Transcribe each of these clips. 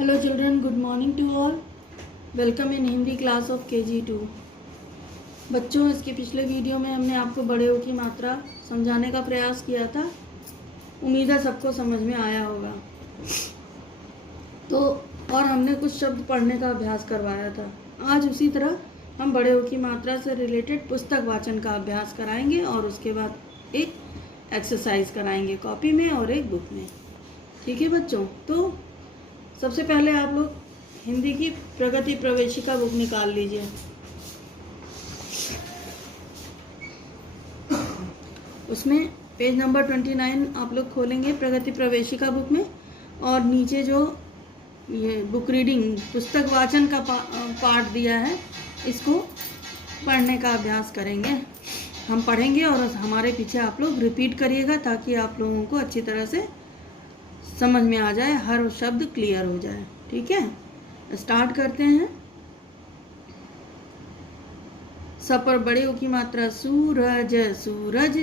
Hello children, good morning to all. Welcome in Hindi class of KG2. बच्चों, इसके पिछले video में हमने आपको बड़े ओ की मात्रा समझाने का प्रयास किया था। उम्मीद है सबको समझ में आया होगा। तो और हमने कुछ शब्द पढ़ने का अभ्यास करवाया था। आज उसी तरह हम बड़े ओ की मात्रा से रिलेटेड पुस्तक वाचन का अभ्यास कराएंगे और उसके बाद एक एक्सरसाइज कराएंगे कॉपी में और एक बुक में। ठीक है बच्चों, तो सबसे पहले आप लोग हिंदी की प्रगति प्रवेशिका बुक निकाल लीजिए। उसमें पेज नंबर 29 आप लोग खोलेंगे प्रगति प्रवेशिका बुक में, और नीचे जो ये बुक रीडिंग पुस्तक वाचन का पार्ट दिया है, इसको पढ़ने का अभ्यास करेंगे। हम पढ़ेंगे और हमारे पीछे आप लोग रिपीट करिएगा ताकि आप लोगों को अच्छी तरह से समझ में आ जाए, हर शब्द क्लियर हो जाए। ठीक है, स्टार्ट करते हैं। स पर बड़े ओ की मात्रा सूरज, सूरज।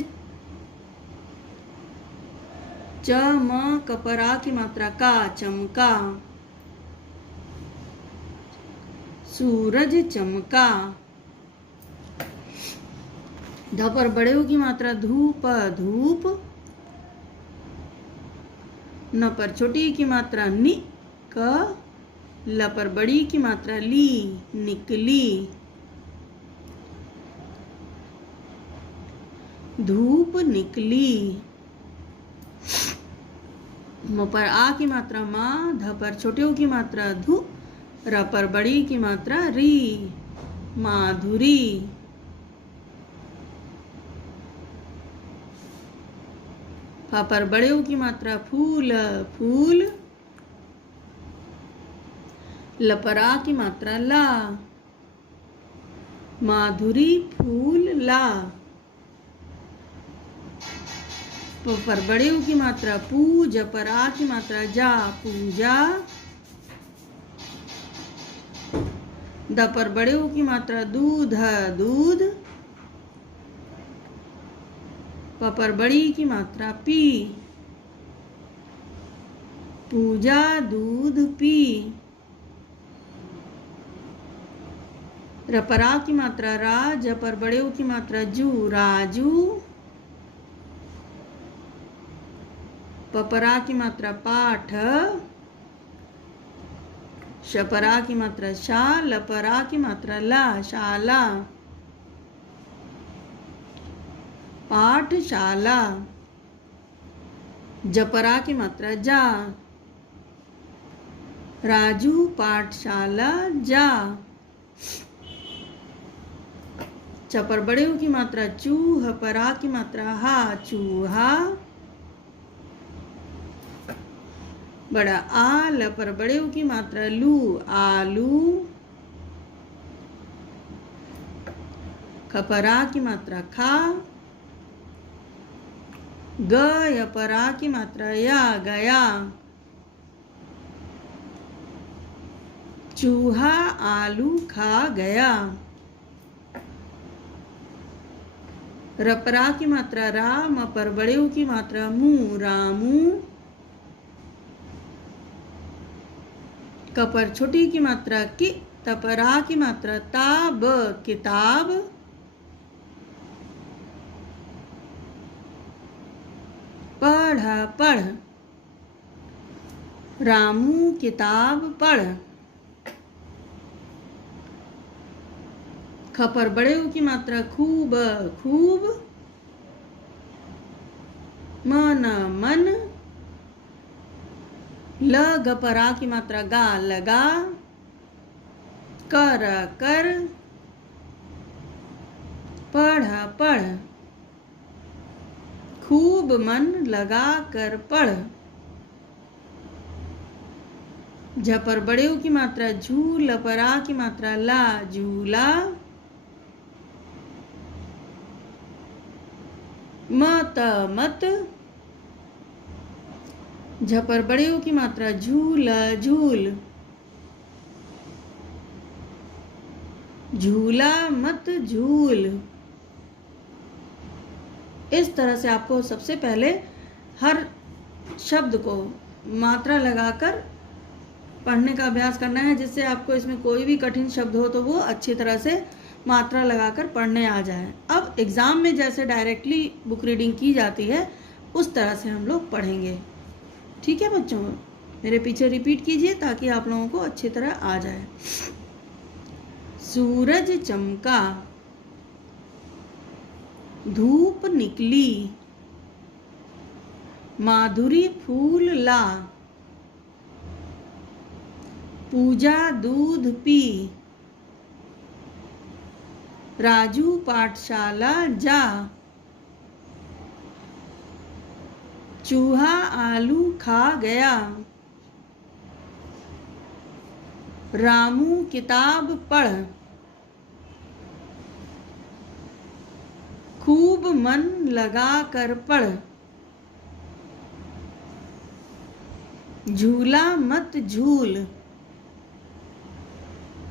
च म कपरा की मात्रा का, चमका, सूरज चमका। ध पर बड़े ओ की मात्रा धूप, धूप। न पर छोटी की मात्रा नि, क। ल पर बड़ी की मात्रा ली, निकली। धूप निकली। म पर आ की मात्रा माँ, ध पर छोटे ओ की मात्रा धु, र पर बड़ी की मात्रा री, माधुरी। फ पर बड़े ओ की मात्रा फूल, फूल। ल पर आ की मात्रा ला, माधुरी फूल ला। प पर बड़े ओ की मात्रा पू, ज पर आ की मात्रा जा, पूजा। द पर बड़े ओ की मात्रा दूध, दूध। प पर बड़ी की मात्रा पी, पूजा दूध पी। र पर आ की मात्रा रा, ज पर बड़े ओ की मात्रा जू, राजू। प पर आ की मात्रा पाठ, श पर आ की मात्रा शा, ल पर आ की मात्रा ला, शाला, पाठशाला। ज पर आ की मात्रा जा, राजू पाठशाला जा। च पर बड़े ओ की मात्रा चू, ह पर आ की मात्रा हा, चूहा। बड़ा आ, ल पर बड़े ओ की मात्रा लू, आलू। ख पर आ की मात्रा खा, ग य पर आ की मात्रा या, गया। चूहा आलू खा गया। र पर आ की मात्रा रा, म पर बड़े ओ की मात्रा मू, रामू। क पर छोटी की मात्रा कि, त पर आ की मात्रा ताब, किताब। पढ़, पढ़। रामू किताब पढ़। ख पर बड़े ओ की मात्रा खूब, खूब। मन, मन। ल ग पर आ की मात्रा गा, लगा। कर, कर। पढ़, पढ़। खूब मन लगा कर पढ़। झ पर बड़े ओ की मात्रा झू, ल पर आ की मात्रा ला, झूला। मत, मत। झ पर बड़े ओ की मात्रा झूल, झूल। झूला मत झूल। इस तरह से आपको सबसे पहले हर शब्द को मात्रा लगाकर पढ़ने का अभ्यास करना है, जिससे आपको इसमें कोई भी कठिन शब्द हो तो वो अच्छी तरह से मात्रा लगाकर पढ़ने आ जाए। अब एग्ज़ाम में जैसे डायरेक्टली बुक रीडिंग की जाती है उस तरह से हम लोग पढ़ेंगे। ठीक है बच्चों, मेरे पीछे रिपीट कीजिए ताकि आप लोगों को अच्छी तरह आ जाए। सूरज चमका, धूप निकली, माधुरी फूल ला, पूजा दूध पी, राजू पाठशाला जा, चूहा आलू खा गया, रामू किताब पढ़, खूब मन लगा कर पढ़, झूला मत झूल।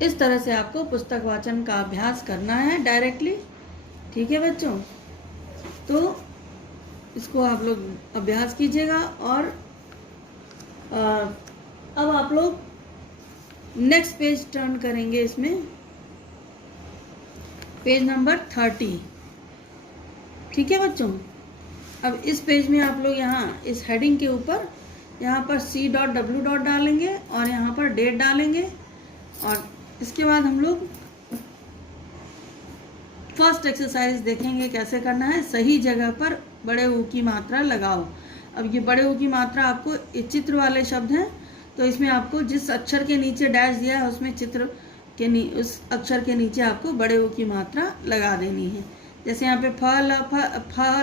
इस तरह से आपको पुस्तक वाचन का अभ्यास करना है डायरेक्टली। ठीक है बच्चों, तो इसको आप लोग अभ्यास कीजिएगा। और अब आप लोग नेक्स्ट पेज टर्न करेंगे, इसमें पेज नंबर 30। ठीक है बच्चों, अब इस पेज में आप लोग यहाँ इस हेडिंग के ऊपर यहाँ पर C.W. डालेंगे और यहाँ पर डेट डालेंगे। और इसके बाद हम लोग फर्स्ट एक्सरसाइज देखेंगे कैसे करना है। सही जगह पर बड़े ऊ की मात्रा लगाओ। अब ये बड़े ऊ की मात्रा आपको ये चित्र वाले शब्द हैं, तो इसमें आपको जिस अक्षर के नीचे डैश दिया है उसमें चित्र के उस अक्षर के नीचे आपको बड़े ऊ की मात्रा लगा देनी है। जैसे यहाँ पे फ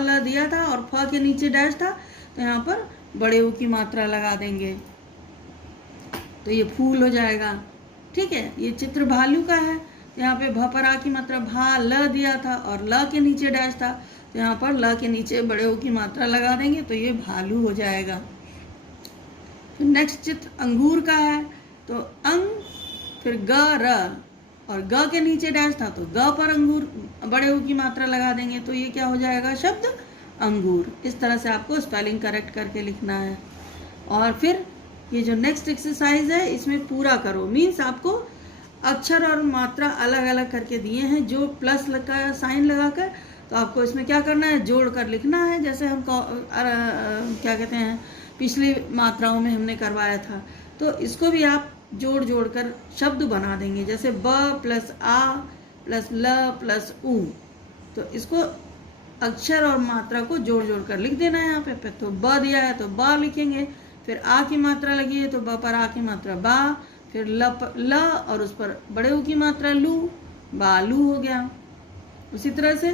ल दिया था और फ के नीचे डैश था, तो यहाँ पर बड़े ऊ की मात्रा लगा देंगे तो ये फूल हो जाएगा। ठीक है, ये चित्र भालू का है, तो यहाँ पे भ पर आ की मात्रा भा ल दिया था और ल के नीचे डैश था, तो यहाँ पर ल के नीचे बड़े ऊ की मात्रा लगा देंगे तो ये भालू हो जाएगा। फिर नेक्स्ट चित्र अंगूर का है, तो अंग फिर ग र और ग के नीचे डैश था तो ग पर अंगूर बड़े ऊ की मात्रा लगा देंगे तो ये क्या हो जाएगा शब्द अंगूर। इस तरह से आपको स्पेलिंग करेक्ट करके लिखना है। और फिर ये जो नेक्स्ट एक्सरसाइज है इसमें पूरा करो, मीन्स आपको अक्षर और मात्रा अलग अलग करके दिए हैं, जो प्लस का साइन लगाकर, तो आपको इसमें क्या करना है जोड़ कर लिखना है, जैसे हम क्या कहते हैं पिछली मात्राओं में हमने करवाया था। तो इसको भी आप जोड़ जोड़ कर शब्द बना देंगे, जैसे ब प्लस आ प्लस ल प्लस ऊ। तो इसको अक्षर और मात्रा को जोड़ जोड़ कर लिख देना है। यहाँ पे तो ब दिया है तो ब लिखेंगे, फिर आ की मात्रा लगी है तो ब पर आ की मात्रा बा, फिर ल और उस पर बड़े ऊ की मात्रा लू, बालू हो गया। उसी तरह से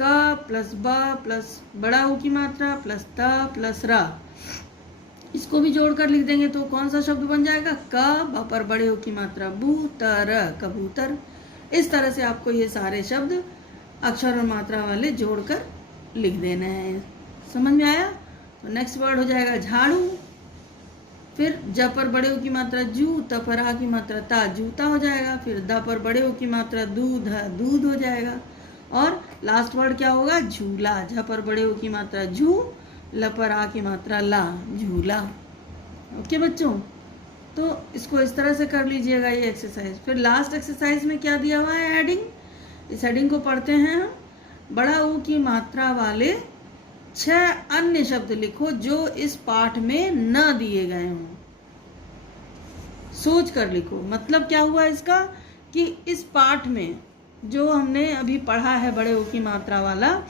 क प्लस ब प्लस बड़ा ऊ की मात्रा प्लस त प्लस र, इसको भी जोड़कर लिख देंगे तो कौन सा शब्द बन जाएगा क ब पर बड़े ऊ की मात्रा बू त र कबूतर। इस तरह से आपको ये सारे शब्द अक्षर और मात्रा वाले जोड़कर लिख देना है। समझ में आया? तो नेक्स्ट वर्ड हो जाएगा झाड़ू, फिर ज पर बड़े ऊ की मात्रा जू, त पर आ की मात्रा ता जूता हो जाएगा, फिर द पर बड़े ऊ की मात्रा दूध दूध हो जाएगा, और लास्ट वर्ड क्या होगा झूला, झ पर बड़े ऊ की मात्रा झू, ल पर आ की मात्रा ला झूला। ओके बच्चों, तो इसको इस तरह से कर लीजिएगा ये एक्सरसाइज। फिर लास्ट एक्सरसाइज में क्या दिया हुआ है हेडिंग, इस हेडिंग को पढ़ते हैं हम। बड़ा ऊ की मात्रा वाले 6 अन्य शब्द लिखो जो इस पाठ में न दिए गए हों। सोच कर लिखो, मतलब क्या हुआ इसका कि इस पाठ में जो हमने अभी पढ़ा है बड़े ऊ की मात्रा वाला,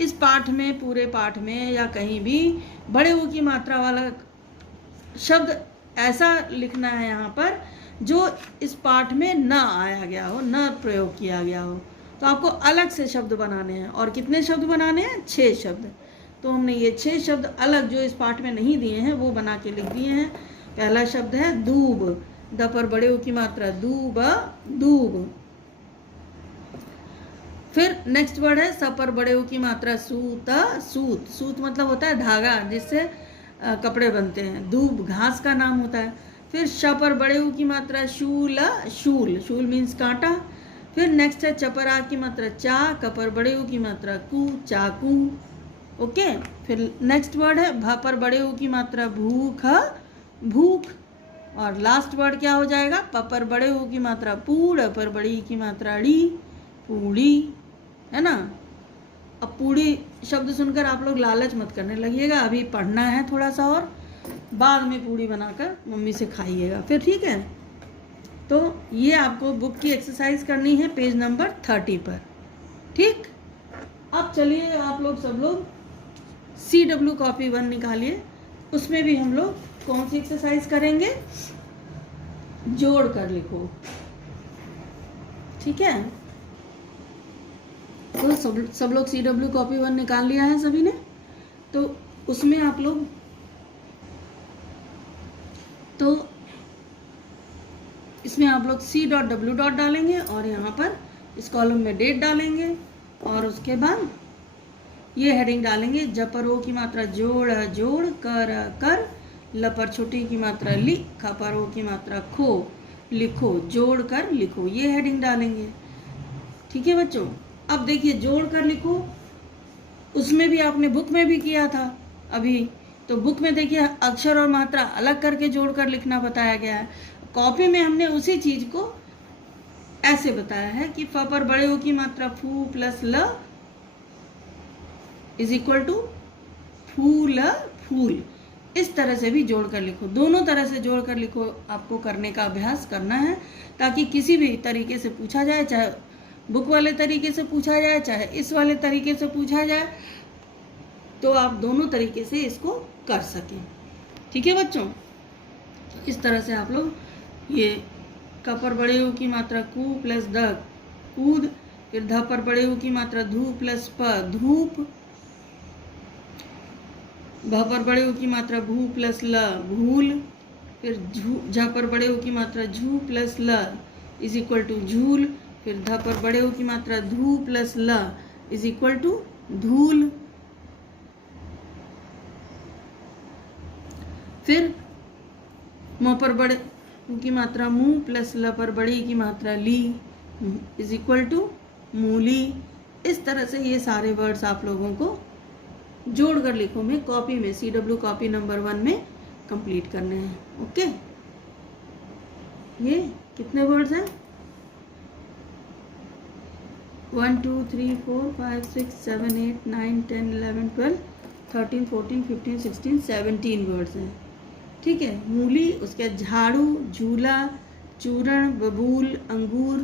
इस पाठ में पूरे पाठ में या कहीं भी बड़े ऊ की मात्रा वाला शब्द ऐसा लिखना है यहाँ पर जो इस पाठ में न आया गया हो, न प्रयोग किया गया हो। तो आपको अलग से शब्द बनाने हैं, और कितने शब्द बनाने हैं 6 शब्द। तो हमने ये 6 शब्द अलग जो इस पाठ में नहीं दिए हैं वो बना के लिख दिए हैं। पहला शब्द है दूब, द पर बड़े ऊ की मात्रा दूब दूब। फिर नेक्स्ट वर्ड है स पर बड़े ऊ की मात्रा सूत सूत, सूत मतलब होता है धागा जिससे कपड़े बनते हैं, दूब घास का नाम होता है। फिर श पर बड़े ऊ की मात्रा शूल शूल, शूल मीन्स कांटा। फिर नेक्स्ट है च पर आ की मात्रा चा, क पर बड़े ऊ की मात्रा कू चाकू। ओके, फिर नेक्स्ट वर्ड है भ पर बड़े ऊ की मात्रा भूख भूख। और लास्ट वर्ड क्या हो जाएगा, प पर बड़े ऊ की मात्रा पूड़, पर बड़ी की मात्रा ड़ी, पूड़ी, है ना। अब पूड़ी शब्द सुनकर आप लोग लालच मत करने लगिएगा, अभी पढ़ना है थोड़ा सा और बाद में पूड़ी बनाकर मम्मी से खाइएगा फिर, ठीक है। तो ये आपको बुक की एक्सरसाइज करनी है पेज नंबर 30 पर, ठीक। अब चलिए आप लोग सब लोग CW कॉपी 1 निकालिए, उसमें भी हम लोग कौन सी एक्सरसाइज करेंगे, जोड़ कर लिखो, ठीक है। तो सब लोग CW कॉपी 1 निकाल लिया है सभी ने, तो उसमें आप लोग इसमें आप लोग C.W. डालेंगे और यहाँ पर इस कॉलम में डेट डालेंगे और उसके बाद ये हेडिंग डालेंगे, ज पर ओ की मात्रा जोड़, जोड़ कर, ल पर छोटी की मात्रा लि, ख पर ओ की मात्रा खो, लिखो, जोड़ कर लिखो, ये हेडिंग डालेंगे, ठीक है बच्चों। अब देखिए जोड़ कर लिखो, उसमें भी आपने बुक में भी किया था अभी, तो बुक में देखिए अक्षर और मात्रा अलग करके जोड़ कर लिखना बताया गया है, कॉपी में हमने उसी चीज को ऐसे बताया है कि फ पर बड़े ओ की मात्रा फू प्लस ल इज इक्वल टू फूल, फूल, इस तरह से भी जोड़ कर लिखो, दोनों तरह से जोड़ कर लिखो, आपको करने का अभ्यास करना है, ताकि किसी भी तरीके से पूछा जाए, चाहे बुक वाले तरीके से पूछा जाए, चाहे इस वाले तरीके से पूछा जाए, तो आप दोनों तरीके से इसको कर सकें, ठीक है बच्चों। इस तरह से आप लोग ये क पर बड़े ऊ की मात्रा कू प्लस द, कूद, फिर ध पर बड़े ऊ की मात्रा धू प्लस प, धूप, भ पर बड़े ऊ की मात्रा भू प्लस ल, भूल, फिर झ पर बड़े ऊ की मात्रा झू प्लस ल इज इक्वल टू झूल, फिर ध पर बड़े ऊ की मात्रा धू प्लस ल इज इक्वल टू धूल, फिर म पर बड़े ऊ की मात्रा मुंह प्लस ल पर बड़ी की मात्रा ली इज इक्वल टू मूली। इस तरह से ये सारे वर्ड्स आप लोगों को जोड़ कर लिखो में कॉपी में CW कॉपी नंबर 1 में कंप्लीट करने हैं, ओके। ये कितने वर्ड्स हैं, 1 2 3 4 5 6 7 8 9 10 11 12 13 14 15 16 17 वर्ड्स हैं, ठीक है। मूली, उसके झाड़ू, झूला, चूरण, बबूल, अंगूर,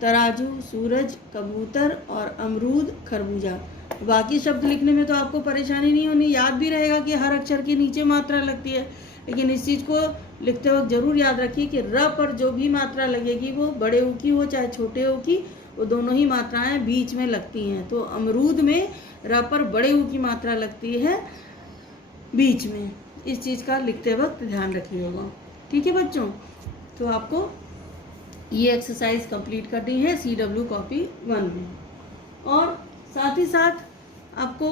तराजू, सूरज, कबूतर और अमरूद, खरबूजा। बाकी शब्द लिखने में तो आपको परेशानी नहीं होनी, याद भी रहेगा कि हर अक्षर के नीचे मात्रा लगती है, लेकिन इस चीज़ को लिखते वक्त जरूर याद रखिए कि र पर जो भी मात्रा लगेगी वो बड़े ऊ की हो चाहे छोटे ऊ की, वो दोनों ही मात्राएं बीच में लगती हैं। तो अमरूद में र पर बड़े ऊ की मात्रा लगती है बीच में, इस चीज़ का लिखते वक्त ध्यान रखिएगा, ठीक है बच्चों। तो आपको ये एक्सरसाइज कंप्लीट करनी है CW कॉपी 1 में, और साथ ही साथ आपको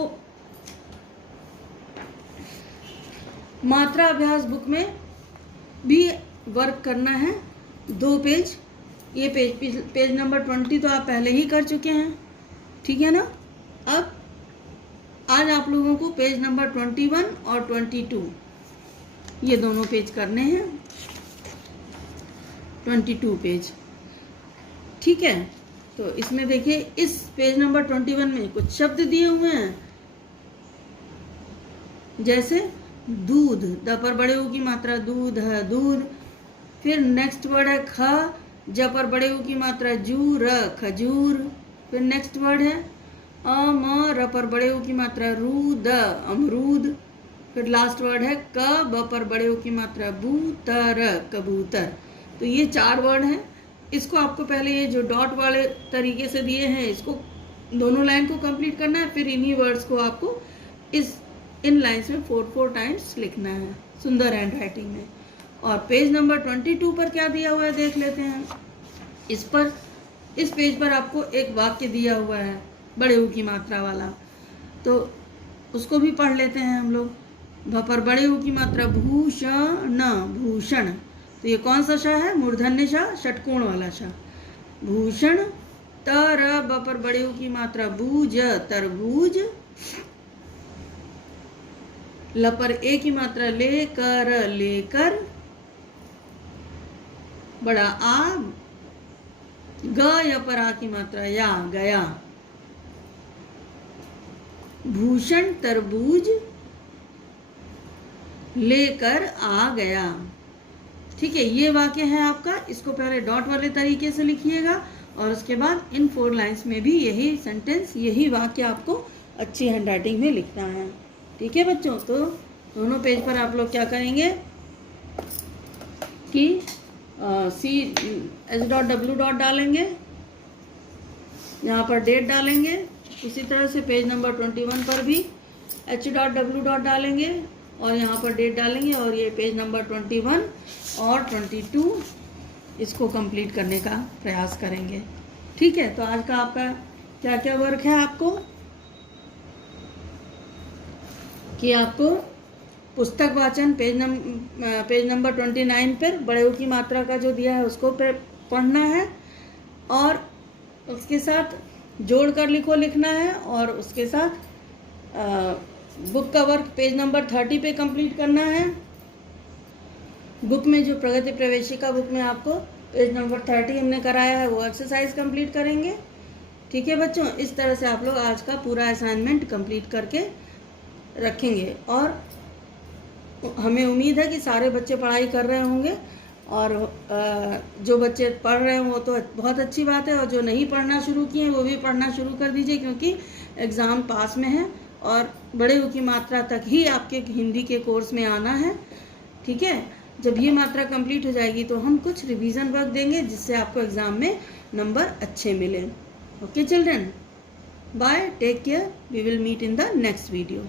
मात्रा अभ्यास बुक में भी वर्क करना है 2 पेज। ये पेज नंबर 20 तो आप पहले ही कर चुके हैं, ठीक है ना। अब आज आप लोगों को पेज नंबर 21 और 22 ये दोनों पेज करने हैं, 22 पेज, ठीक है। तो इसमें देखिए इस पेज नंबर 21 में कुछ शब्द दिए हुए हैं, जैसे दूध, द पर बड़े ऊ की मात्रा दूध है, दूध, फिर नेक्स्ट वर्ड है ख, ज पर बड़े ऊ की मात्रा जू, र, खजूर, फिर नेक्स्ट वर्ड है अ म, र पर बड़े ऊ की मात्रा रू, द, अमरूद, फिर लास्ट वर्ड है क, ब पर बड़े ऊ की मात्रा बू, त, र, कबूतर। तो ये 4 वर्ड हैं। इसको आपको पहले ये जो डॉट वाले तरीके से दिए हैं इसको दोनों लाइन को कंप्लीट करना है, फिर इन्हीं वर्ड्स को आपको इन लाइंस में 4 टाइम्स लिखना है सुंदर हैंड राइटिंग में। और पेज नंबर 22 पर क्या दिया हुआ है देख लेते हैं। इस पेज पर आपको एक वाक्य दिया हुआ है बड़े ऊ की मात्रा वाला, तो उसको भी पढ़ लेते हैं हम लोग। भ पर बड़े ऊ की मात्रा भूषण, भूषण, तो ये कौन सा श है, मूर्धन्य श, षटकोण वाला श, भूषण। तर ब पर बड़े ऊ की मात्रा बूज, तरबूज। ल पर ए की मात्रा लेकर, लेकर। बड़ा आ, ग या पर आ की मात्रा या, गया। भूषण तरबूज लेकर आ गया। ठीक है, ये वाक्य है आपका। इसको पहले डॉट वाले तरीके से लिखिएगा और उसके बाद इन 4 लाइंस में भी यही सेंटेंस, यही वाक्य आपको अच्छी हैंडराइटिंग में लिखना है। ठीक है बच्चों, तो दोनों पेज पर आप लोग क्या करेंगे कि CH.W डालेंगे, यहाँ पर डेट डालेंगे। उसी तरह से पेज नंबर 21 पर भी H.W डालेंगे और यहाँ पर डेट डालेंगे और ये पेज नंबर 21 और 22 इसको कंप्लीट करने का प्रयास करेंगे। ठीक है, तो आज का आपका क्या क्या वर्क है आपको कि आपको पुस्तक वाचन पेज नंबर 29 पर बड़े ऊ की मात्रा का जो दिया है उसको पढ़ना है और उसके साथ जोड़कर लिखना है और उसके साथ बुक का वर्क पेज नंबर 30 पे कंप्लीट करना है। बुक में जो प्रगति प्रवेशिका बुक में आपको पेज नंबर 30 हमने कराया है वो एक्सरसाइज कंप्लीट करेंगे। ठीक है बच्चों, इस तरह से आप लोग आज का पूरा असाइनमेंट कंप्लीट करके रखेंगे और हमें उम्मीद है कि सारे बच्चे पढ़ाई कर रहे होंगे और जो बच्चे पढ़ रहे हैं वो तो बहुत अच्छी बात है और जो नहीं पढ़ना शुरू किए हैं वो भी पढ़ना शुरू कर दीजिए क्योंकि एग्ज़ाम पास में है और बड़े ऊ की मात्रा तक ही आपके हिंदी के कोर्स में आना है। ठीक है, जब ये मात्रा कंप्लीट हो जाएगी तो हम कुछ रिवीजन वर्क देंगे जिससे आपको एग्ज़ाम में नंबर अच्छे मिलें। Okay children, bye, take care, we will meet in the next video.